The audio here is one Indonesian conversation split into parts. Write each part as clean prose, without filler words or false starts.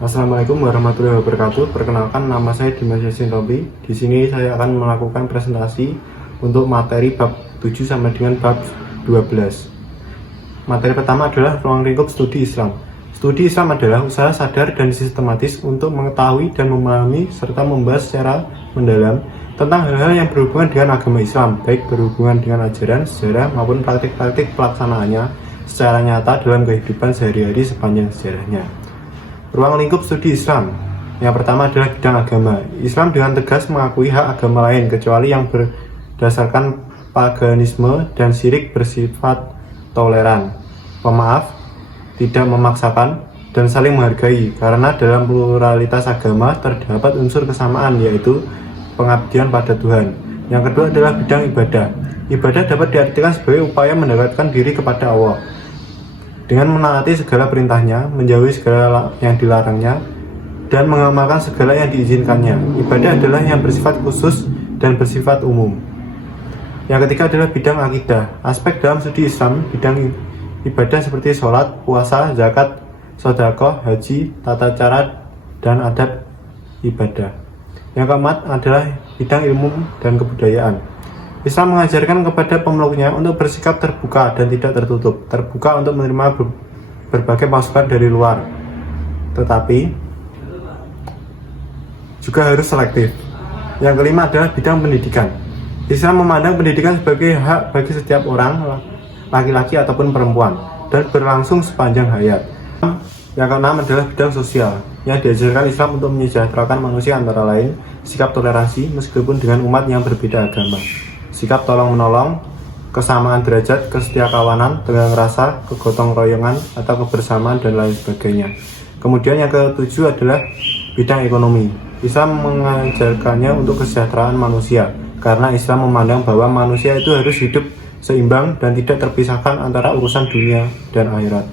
Assalamualaikum warahmatullahi wabarakatuh. Perkenalkan, nama saya Dimas Yasin Robi. Di sini saya akan melakukan presentasi untuk materi bab 7 sampai dengan bab 12. Materi pertama adalah ruang lingkup studi Islam. Studi Islam adalah usaha sadar dan sistematis untuk mengetahui dan memahami serta membahas secara mendalam tentang hal-hal yang berhubungan dengan agama Islam, baik berhubungan dengan ajaran, sejarah maupun praktik-praktik pelaksanaannya secara nyata dalam kehidupan sehari-hari sepanjang sejarahnya. Ruang lingkup studi Islam. Yang pertama adalah bidang agama. Islam dengan tegas mengakui hak agama lain kecuali yang berdasarkan paganisme dan syirik, bersifat toleran, pemaaf, tidak memaksakan, dan saling menghargai. Karena dalam pluralitas agama terdapat unsur kesamaan, yaitu pengabdian pada Tuhan. Yang kedua adalah bidang ibadah. Ibadah dapat diartikan sebagai upaya mendekatkan diri kepada Allah dengan menaati segala perintahnya, menjauhi segala yang dilarangnya, dan mengamalkan segala yang diizinkannya. Ibadah adalah yang bersifat khusus dan bersifat umum. Yang ketiga adalah bidang akidah. Aspek dalam studi Islam, bidang ibadah seperti sholat, puasa, zakat, sedekah, haji, tata cara, dan adab ibadah. Yang keempat adalah bidang ilmu dan kebudayaan. Islam mengajarkan kepada pemeluknya untuk bersikap terbuka dan tidak tertutup, terbuka untuk menerima berbagai masukan dari luar, tetapi juga harus selektif. Yang kelima adalah bidang pendidikan. Islam memandang pendidikan sebagai hak bagi setiap orang, laki-laki ataupun perempuan, dan berlangsung sepanjang hayat. Yang keenam adalah bidang sosial, yang diajarkan Islam untuk menyejahterakan manusia, antara lain sikap toleransi meskipun dengan umat yang berbeda agama, sikap tolong-menolong, kesamaan derajat, kesetiakawanan, tegang rasa, kegotong royongan atau kebersamaan, dan lain sebagainya. Kemudian yang ketujuh adalah bidang ekonomi. Islam mengajarkannya untuk kesejahteraan manusia, karena Islam memandang bahwa manusia itu harus hidup seimbang dan tidak terpisahkan antara urusan dunia dan akhirat.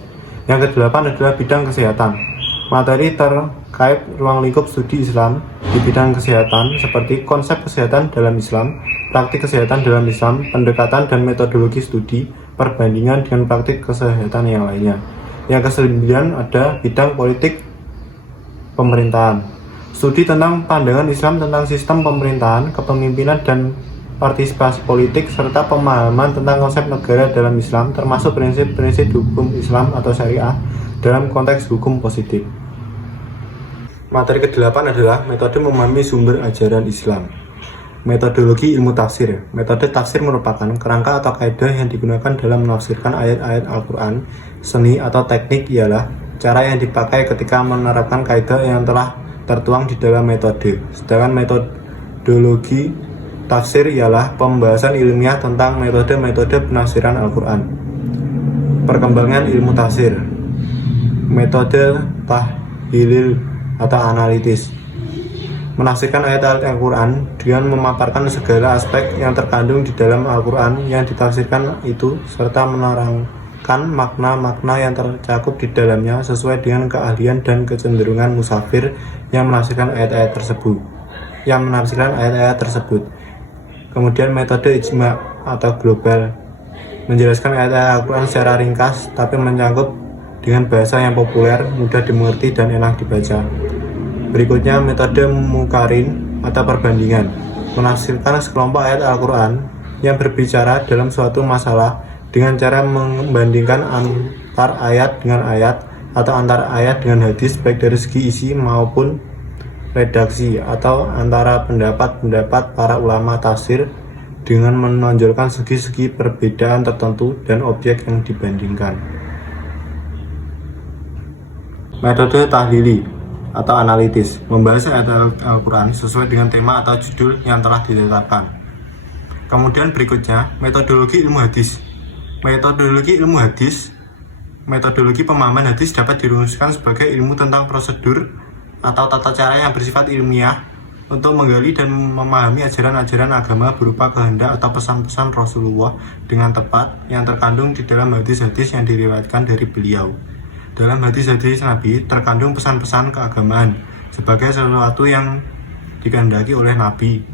Yang kedelapan adalah bidang kesehatan. Materi terkait ruang lingkup studi Islam di bidang kesehatan seperti konsep kesehatan dalam Islam, praktik kesehatan dalam Islam, pendekatan dan metodologi studi, perbandingan dengan praktik kesehatan yang lainnya. Yang kesembilan ada bidang politik pemerintahan. Studi tentang pandangan Islam tentang sistem pemerintahan, kepemimpinan, dan partisipasi politik, serta pemahaman tentang konsep negara dalam Islam, termasuk prinsip-prinsip hukum Islam atau syariah dalam konteks hukum positif. Materi ke-8 adalah metode memahami sumber ajaran Islam. Metodologi ilmu tafsir. Metode tafsir merupakan kerangka atau kaidah yang digunakan dalam menafsirkan ayat-ayat Al-Quran. Seni atau teknik ialah cara yang dipakai ketika menerapkan kaidah yang telah tertuang di dalam metode. Sedangkan metodologi tafsir ialah pembahasan ilmiah tentang metode-metode penafsiran Al-Quran. Perkembangan ilmu tafsir. Metode tahlil atau analitis, menafsirkan ayat-ayat Al-Quran dengan memaparkan segala aspek yang terkandung di dalam Al-Quran yang ditafsirkan itu, serta menerangkan makna-makna yang tercakup di dalamnya sesuai dengan keahlian dan kecenderungan musafir yang menafsirkan ayat-ayat tersebut. Kemudian metode ijma atau global, menjelaskan ayat-ayat Al-Quran secara ringkas tapi menyangkut dengan bahasa yang populer, mudah dimengerti, dan enak dibaca. Berikutnya metode mukarin atau perbandingan, menafsirkan sekelompok ayat Al-Quran yang berbicara dalam suatu masalah dengan cara membandingkan antar ayat dengan ayat atau antar ayat dengan hadis, baik dari segi isi maupun redaksi, atau antara pendapat-pendapat para ulama tafsir dengan menonjolkan segi-segi perbedaan tertentu dan objek yang dibandingkan. Metode tahlili atau analitis, membahas ayat Al-Quran sesuai dengan tema atau judul yang telah ditetapkan. Kemudian berikutnya, metodologi ilmu hadis. Metodologi pemahaman hadis dapat dirumuskan sebagai ilmu tentang prosedur atau tata cara yang bersifat ilmiah untuk menggali dan memahami ajaran-ajaran agama berupa kehendak atau pesan-pesan Rasulullah dengan tepat yang terkandung di dalam hadis-hadis yang diriwayatkan dari beliau. Dalam hadis-hadis Nabi terkandung pesan-pesan keagamaan sebagai sesuatu yang dikehendaki oleh Nabi.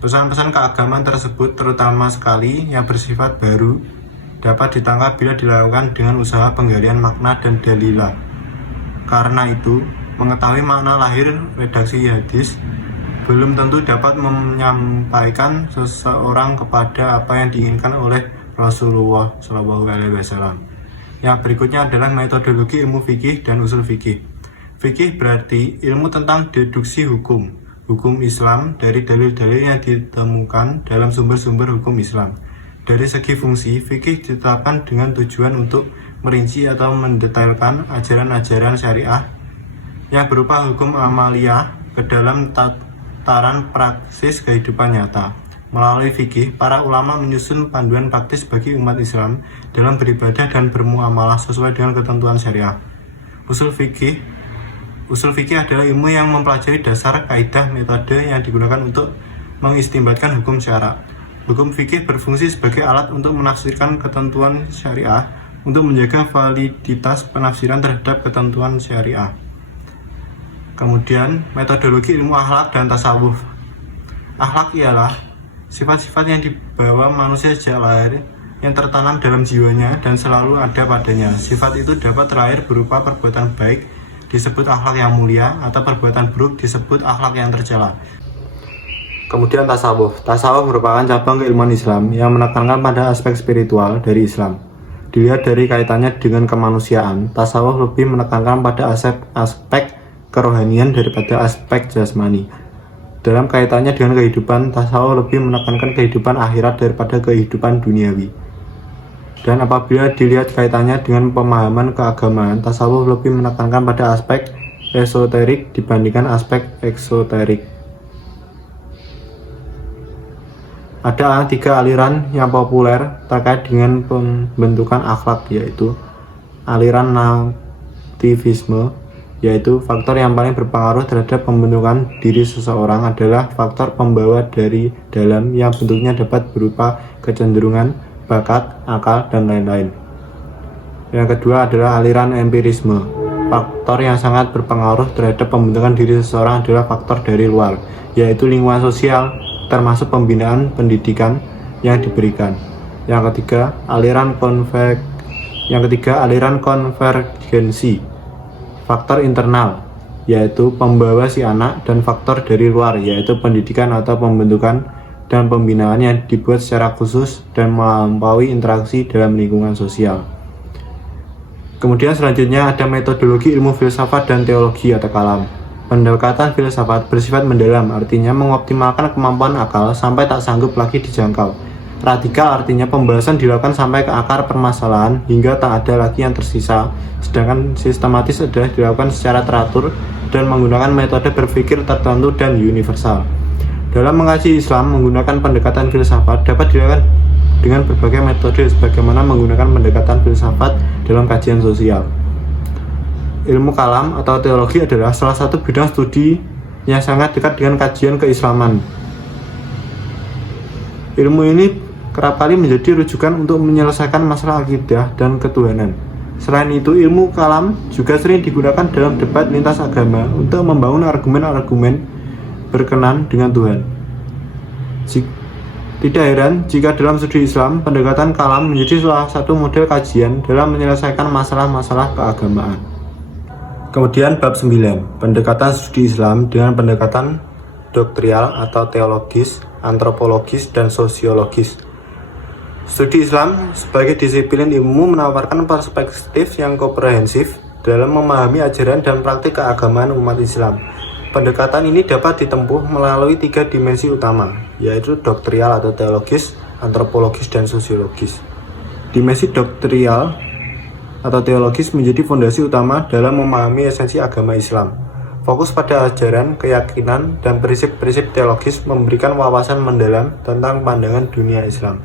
Pesan-pesan keagamaan tersebut, terutama sekali yang bersifat baru, dapat ditangkap bila dilakukan dengan usaha penggalian makna dan dalilah. Karena itu, Mengetahui makna lahir redaksi hadis belum tentu dapat menyampaikan seseorang kepada apa yang diinginkan oleh Rasulullah SAW. Yang berikutnya adalah metodologi ilmu fikih dan usul fikih. Fikih berarti ilmu tentang deduksi hukum Islam dari dalil-dalil yang ditemukan dalam sumber-sumber hukum Islam. Dari segi fungsi, fikih ditetapkan dengan tujuan untuk merinci atau mendetailkan ajaran-ajaran syariah yang berupa hukum amaliyah ke dalam tataran praksis kehidupan nyata. Melalui fikih, para ulama menyusun panduan praktis bagi umat Islam dalam beribadah dan bermuamalah sesuai dengan ketentuan syariah. Usul fikih adalah ilmu yang mempelajari dasar, kaidah, metode yang digunakan untuk mengistinbatkan hukum syara. Hukum fikih berfungsi sebagai alat untuk menafsirkan ketentuan syariah untuk menjaga validitas penafsiran terhadap ketentuan syariah. Kemudian, metodologi ilmu akhlak dan tasawuf. Akhlak ialah sifat-sifat yang dibawa manusia sejak lahir yang tertanam dalam jiwanya dan selalu ada padanya. Sifat itu dapat terlahir berupa perbuatan baik disebut akhlak yang mulia atau perbuatan buruk disebut akhlak yang tercela. Kemudian tasawuf. Tasawuf merupakan cabang keilmuan Islam yang menekankan pada aspek spiritual dari Islam. Dilihat dari kaitannya dengan kemanusiaan, tasawuf lebih menekankan pada aspek kerohanian daripada aspek jasmani. Dalam kaitannya dengan kehidupan, tasawuf lebih menekankan kehidupan akhirat daripada kehidupan duniawi. Dan apabila dilihat kaitannya dengan pemahaman keagamaan, tasawuf lebih menekankan pada aspek esoterik dibandingkan aspek eksoterik. Ada 3 aliran yang populer terkait dengan pembentukan akhlak, yaitu aliran nativisme, yaitu faktor yang paling berpengaruh terhadap pembentukan diri seseorang adalah faktor pembawa dari dalam yang bentuknya dapat berupa kecenderungan, bakat, akal, dan lain-lain. Yang kedua adalah aliran empirisme. Faktor yang sangat berpengaruh terhadap pembentukan diri seseorang adalah faktor dari luar, yaitu lingkungan sosial, termasuk pembinaan pendidikan yang diberikan. Yang ketiga, aliran konvergensi. Faktor internal, yaitu pembawa si anak, dan faktor dari luar, yaitu pendidikan atau pembentukan dan pembinaan yang dibuat secara khusus dan melampaui interaksi dalam lingkungan sosial. Kemudian selanjutnya ada metodologi ilmu filsafat dan teologi atau kalam. Pendekatan filsafat bersifat mendalam, artinya mengoptimalkan kemampuan akal sampai tak sanggup lagi dijangkau. Radikal artinya pembahasan dilakukan sampai ke akar permasalahan hingga tak ada lagi yang tersisa. Sedangkan sistematis adalah dilakukan secara teratur dan menggunakan metode berpikir tertentu dan universal. Dalam mengkaji Islam, menggunakan pendekatan filsafat dapat dilakukan dengan berbagai metode sebagaimana menggunakan pendekatan filsafat dalam kajian sosial. Ilmu kalam atau teologi adalah salah satu bidang studi yang sangat dekat dengan kajian keislaman. Ilmu ini kerap kali menjadi rujukan untuk menyelesaikan masalah akidah dan ketuhanan. Selain itu, ilmu kalam juga sering digunakan dalam debat lintas agama untuk membangun argumen-argumen berkenan dengan Tuhan. Tidak heran jika dalam studi Islam, pendekatan kalam menjadi salah satu model kajian dalam menyelesaikan masalah-masalah keagamaan. Kemudian bab 9, pendekatan studi Islam dengan pendekatan doktrial atau teologis, antropologis, dan sosiologis. Studi Islam sebagai disiplin ilmu menawarkan perspektif yang komprehensif dalam memahami ajaran dan praktik keagamaan umat Islam. Pendekatan ini dapat ditempuh melalui 3 dimensi utama, yaitu doktrial atau teologis, antropologis, dan sosiologis. Dimensi doktrial atau teologis menjadi fondasi utama dalam memahami esensi agama Islam. Fokus pada ajaran, keyakinan, dan prinsip-prinsip teologis memberikan wawasan mendalam tentang pandangan dunia Islam.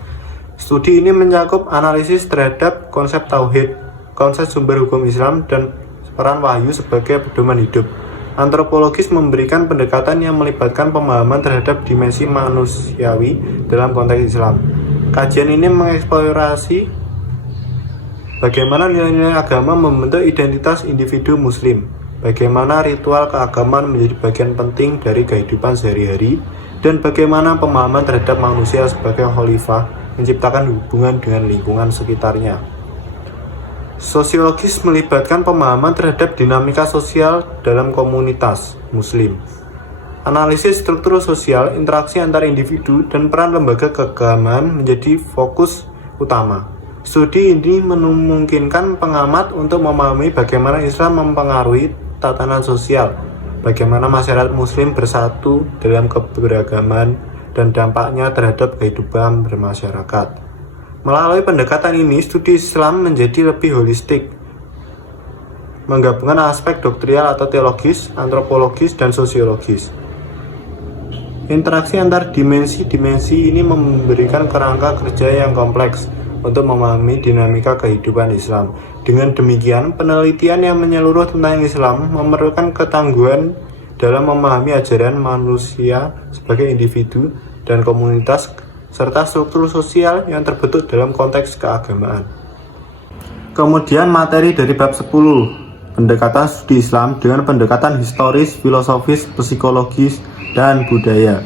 Studi ini mencakup analisis terhadap konsep tauhid, konsep sumber hukum Islam, dan peran wahyu sebagai pedoman hidup. Antropologis memberikan pendekatan yang melibatkan pemahaman terhadap dimensi manusiawi dalam konteks Islam. Kajian ini mengeksplorasi bagaimana nilai-nilai agama membentuk identitas individu muslim, bagaimana ritual keagamaan menjadi bagian penting dari kehidupan sehari-hari, dan bagaimana pemahaman terhadap manusia sebagai khalifah menciptakan hubungan dengan lingkungan sekitarnya. Sosiologis melibatkan pemahaman terhadap dinamika sosial dalam komunitas Muslim. Analisis struktur sosial, interaksi antar individu, dan peran lembaga keagamaan menjadi fokus utama. Studi ini memungkinkan pengamat untuk memahami bagaimana Islam mempengaruhi tatanan sosial, bagaimana masyarakat Muslim bersatu dalam keberagaman, dan dampaknya terhadap kehidupan bermasyarakat. Melalui pendekatan ini, studi Islam menjadi lebih holistik, menggabungkan aspek doktrial atau teologis, antropologis, dan sosiologis. Interaksi antar dimensi-dimensi ini memberikan kerangka kerja yang kompleks untuk memahami dinamika kehidupan Islam. Dengan demikian, penelitian yang menyeluruh tentang Islam memerlukan ketangguhan dalam memahami ajaran manusia sebagai individu dan komunitas, serta struktur sosial yang terbentuk dalam konteks keagamaan. Kemudian materi dari bab 10, pendekatan studi Islam dengan pendekatan historis, filosofis, psikologis, dan budaya.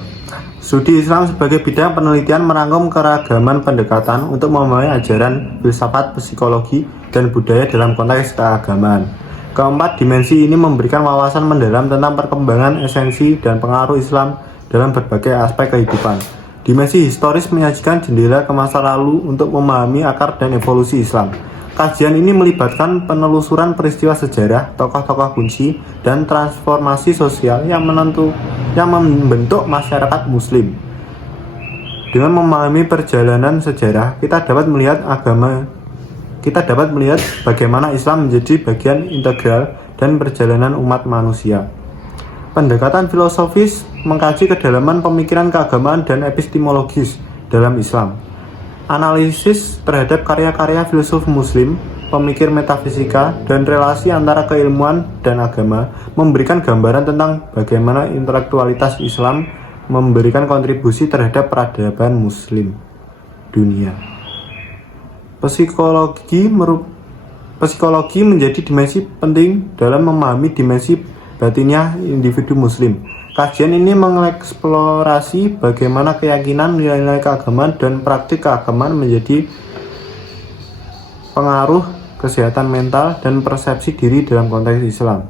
Studi Islam sebagai bidang penelitian merangkum keragaman pendekatan untuk memahami ajaran, filsafat, psikologi, dan budaya dalam konteks keagamaan. Keempat dimensi ini memberikan wawasan mendalam tentang perkembangan, esensi, dan pengaruh Islam dalam berbagai aspek kehidupan. Dimensi historis menyajikan jendela ke masa lalu untuk memahami akar dan evolusi Islam. Kajian ini melibatkan penelusuran peristiwa sejarah, tokoh-tokoh kunci, dan transformasi sosial yang membentuk masyarakat Muslim. Dengan memahami perjalanan sejarah, kita dapat melihat bagaimana Islam menjadi bagian integral dan perjalanan umat manusia. Pendekatan filosofis mengkaji kedalaman pemikiran keagamaan dan epistemologis dalam Islam. Analisis terhadap karya-karya filsuf Muslim, pemikir metafisika, dan relasi antara keilmuan dan agama memberikan gambaran tentang bagaimana intelektualitas Islam memberikan kontribusi terhadap peradaban Muslim dunia. Psikologi menjadi dimensi penting dalam memahami dimensi batinnya individu Muslim. Kajian ini mengeksplorasi bagaimana keyakinan, nilai-nilai keagamaan, dan praktik keagamaan menjadi pengaruh kesehatan mental dan persepsi diri dalam konteks Islam.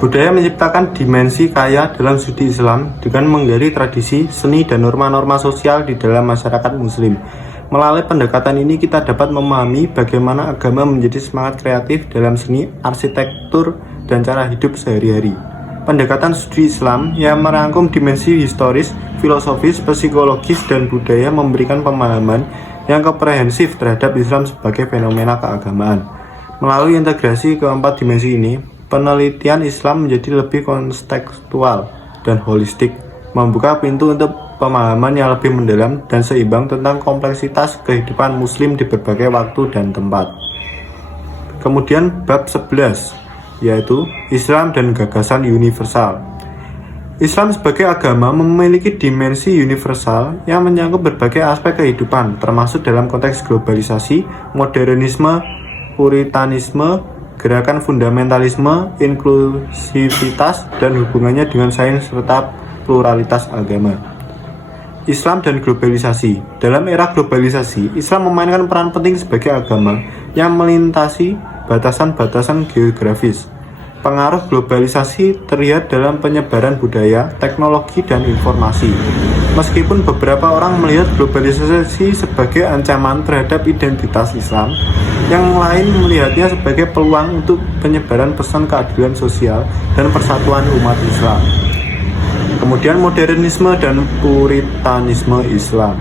Budaya menciptakan dimensi kaya dalam studi Islam dengan menggali tradisi, seni, dan norma-norma sosial di dalam masyarakat Muslim. Melalui pendekatan ini kita dapat memahami bagaimana agama menjadi semangat kreatif dalam seni, arsitektur, dan cara hidup sehari-hari. Pendekatan studi Islam yang merangkum dimensi historis, filosofis, psikologis, dan budaya memberikan pemahaman yang komprehensif terhadap Islam sebagai fenomena keagamaan. Melalui integrasi keempat dimensi ini, penelitian Islam menjadi lebih kontekstual dan holistik, membuka pintu untuk pemahaman yang lebih mendalam dan seimbang tentang kompleksitas kehidupan Muslim di berbagai waktu dan tempat. Kemudian bab 11, yaitu Islam dan gagasan universal. Islam sebagai agama memiliki dimensi universal yang menyangkut berbagai aspek kehidupan, termasuk dalam konteks globalisasi, modernisme, puritanisme, gerakan fundamentalisme, inklusivitas, dan hubungannya dengan sains serta pluralitas agama. Islam dan globalisasi. Dalam era globalisasi, Islam memainkan peran penting sebagai agama yang melintasi batasan-batasan geografis. Pengaruh globalisasi terlihat dalam penyebaran budaya, teknologi, dan informasi. Meskipun beberapa orang melihat globalisasi sebagai ancaman terhadap identitas Islam, yang lain melihatnya sebagai peluang untuk penyebaran pesan keadilan sosial dan persatuan umat Islam. Kemudian modernisme dan puritanisme Islam.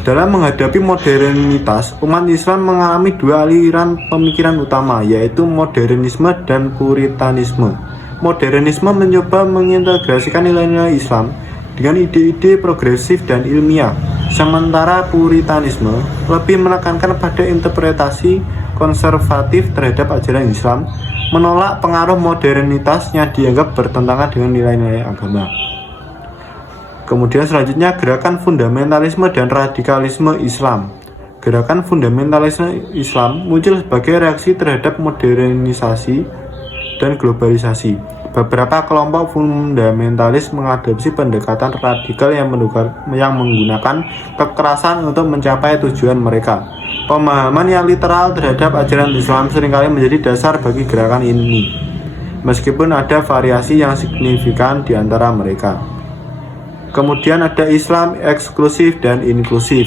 Dalam menghadapi modernitas, umat Islam mengalami dua aliran pemikiran utama, yaitu modernisme dan puritanisme. Modernisme mencoba mengintegrasikan nilai-nilai Islam dengan ide-ide progresif dan ilmiah, sementara puritanisme lebih menekankan pada interpretasi konservatif terhadap ajaran Islam, menolak pengaruh modernitas yang dianggap bertentangan dengan nilai-nilai agama. Kemudian selanjutnya gerakan fundamentalisme dan radikalisme Islam. Gerakan fundamentalisme Islam muncul sebagai reaksi terhadap modernisasi dan globalisasi. Beberapa kelompok fundamentalis mengadopsi pendekatan radikal yang menggunakan kekerasan untuk mencapai tujuan mereka. Pemahaman yang literal terhadap ajaran Islam seringkali menjadi dasar bagi gerakan ini, meskipun ada variasi yang signifikan di antara mereka. Kemudian ada Islam eksklusif dan inklusif.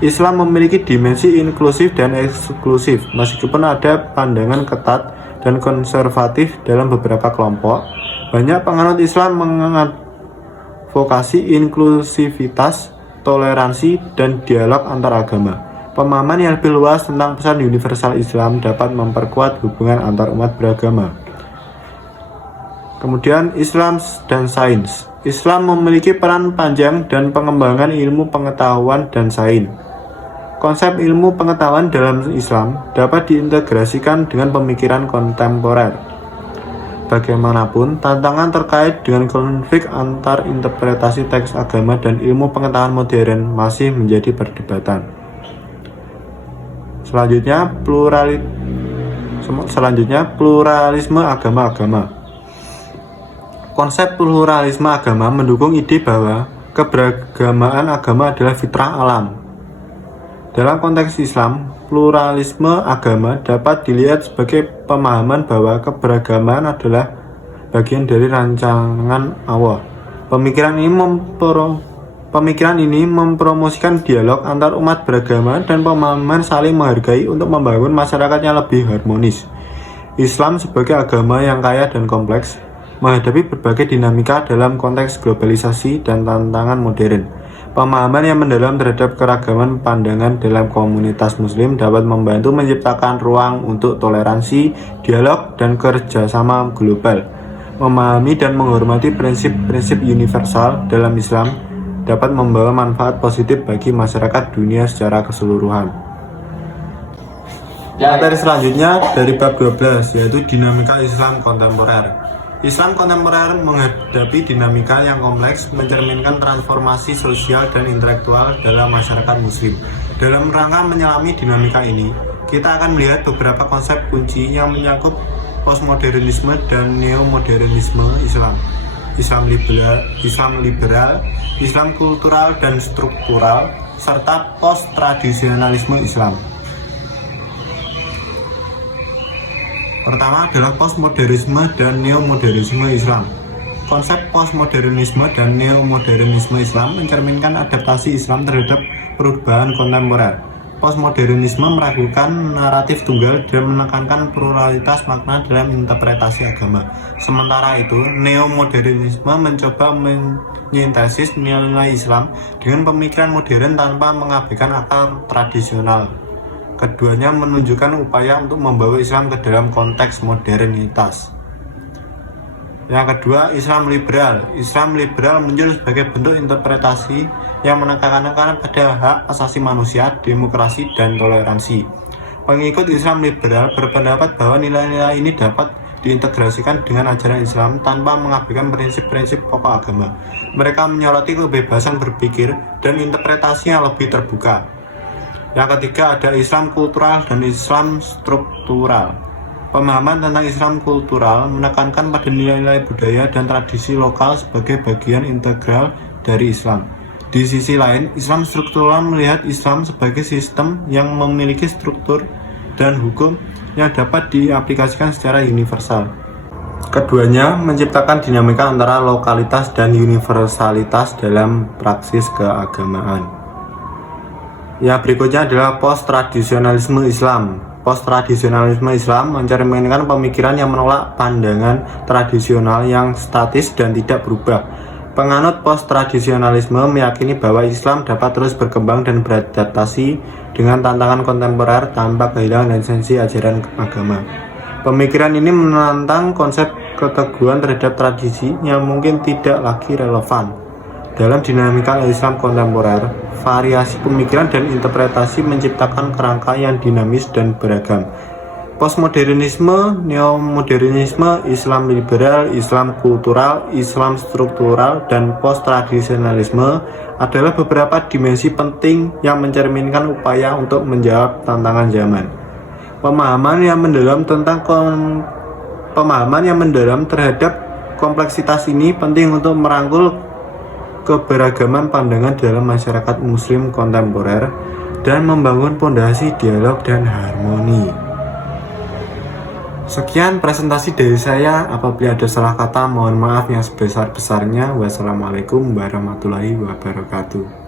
Islam memiliki dimensi inklusif dan eksklusif, meskipun ada pandangan ketat dan konservatif dalam beberapa kelompok. Banyak penganut Islam mengadvokasi inklusivitas, toleransi, dan dialog antar agama. Pemahaman yang lebih luas tentang pesan universal Islam dapat memperkuat hubungan antar umat beragama. Kemudian Islam dan sains. Islam memiliki peran panjang dan pengembangan ilmu pengetahuan dan sains. Konsep ilmu pengetahuan dalam Islam dapat diintegrasikan dengan pemikiran kontemporer. Bagaimanapun, tantangan terkait dengan konflik antar interpretasi teks agama dan ilmu pengetahuan modern masih menjadi perdebatan. Selanjutnya, pluralisme agama-agama. Konsep pluralisme agama mendukung ide bahwa keberagamaan agama adalah fitrah alam. Dalam konteks Islam, pluralisme agama dapat dilihat sebagai pemahaman bahwa keberagaman adalah bagian dari rancangan Allah. Pemikiran ini mempromosikan dialog antar umat beragama dan pemahaman saling menghargai untuk membangun masyarakat yang lebih harmonis. Islam sebagai agama yang kaya dan kompleks menghadapi berbagai dinamika dalam konteks globalisasi dan tantangan modern. Pemahaman yang mendalam terhadap keragaman pandangan dalam komunitas muslim dapat membantu menciptakan ruang untuk toleransi, dialog, dan kerjasama global. Memahami dan menghormati prinsip-prinsip universal dalam Islam dapat membawa manfaat positif bagi masyarakat dunia secara keseluruhan. Materi selanjutnya dari bab 12, yaitu dinamika Islam kontemporer. Islam kontemporer menghadapi dinamika yang kompleks, mencerminkan transformasi sosial dan intelektual dalam masyarakat muslim. Dalam rangka menyelami dinamika ini, kita akan melihat beberapa konsep kunci yang menyangkut postmodernisme dan neomodernisme Islam. Islam liberal, Islam kultural dan struktural, serta post-tradisionalisme Islam. Pertama adalah postmodernisme dan neomodernisme Islam. Konsep postmodernisme dan neomodernisme Islam mencerminkan adaptasi Islam terhadap perubahan kontemporer. Postmodernisme meragukan naratif tunggal dan menekankan pluralitas makna dalam interpretasi agama. Sementara itu, neomodernisme mencoba menyintesis nilai Islam dengan pemikiran modern tanpa mengabaikan akar tradisional. Keduanya menunjukkan upaya untuk membawa Islam ke dalam konteks modernitas. Yang kedua, Islam liberal. Islam liberal muncul sebagai bentuk interpretasi yang menekankan pada hak asasi manusia, demokrasi, dan toleransi. Pengikut Islam liberal berpendapat bahwa nilai-nilai ini dapat diintegrasikan dengan ajaran Islam tanpa mengabaikan prinsip-prinsip pokok agama. Mereka menyoroti kebebasan berpikir dan interpretasi yang lebih terbuka. Yang ketiga ada Islam kultural dan Islam struktural. Pemahaman tentang Islam kultural menekankan pada nilai-nilai budaya dan tradisi lokal sebagai bagian integral dari Islam. Di sisi lain, Islam struktural melihat Islam sebagai sistem yang memiliki struktur dan hukum yang dapat diaplikasikan secara universal. Keduanya menciptakan dinamika antara lokalitas dan universalitas dalam praksis keagamaan. Yang berikutnya adalah post-tradisionalisme Islam. Post-tradisionalisme Islam mencerminkan pemikiran yang menolak pandangan tradisional yang statis dan tidak berubah. Penganut post-tradisionalisme meyakini bahwa Islam dapat terus berkembang dan beradaptasi dengan tantangan kontemporer tanpa kehilangan esensi ajaran agama. Pemikiran ini menantang konsep keteguhan terhadap tradisi yang mungkin tidak lagi relevan. Dalam dinamika Islam kontemporer, variasi pemikiran dan interpretasi menciptakan kerangka yang dinamis dan beragam. Postmodernisme, neomodernisme, Islam liberal, Islam kultural, Islam struktural, dan post-tradisionalisme adalah beberapa dimensi penting yang mencerminkan upaya untuk menjawab tantangan zaman. Pemahaman yang mendalam terhadap kompleksitas ini penting untuk merangkul keberagaman pandangan dalam masyarakat muslim kontemporer dan membangun pondasi dialog dan harmoni. Sekian presentasi dari saya. Apabila ada salah kata, mohon maaf yang sebesar-besarnya. Wassalamualaikum warahmatullahi wabarakatuh.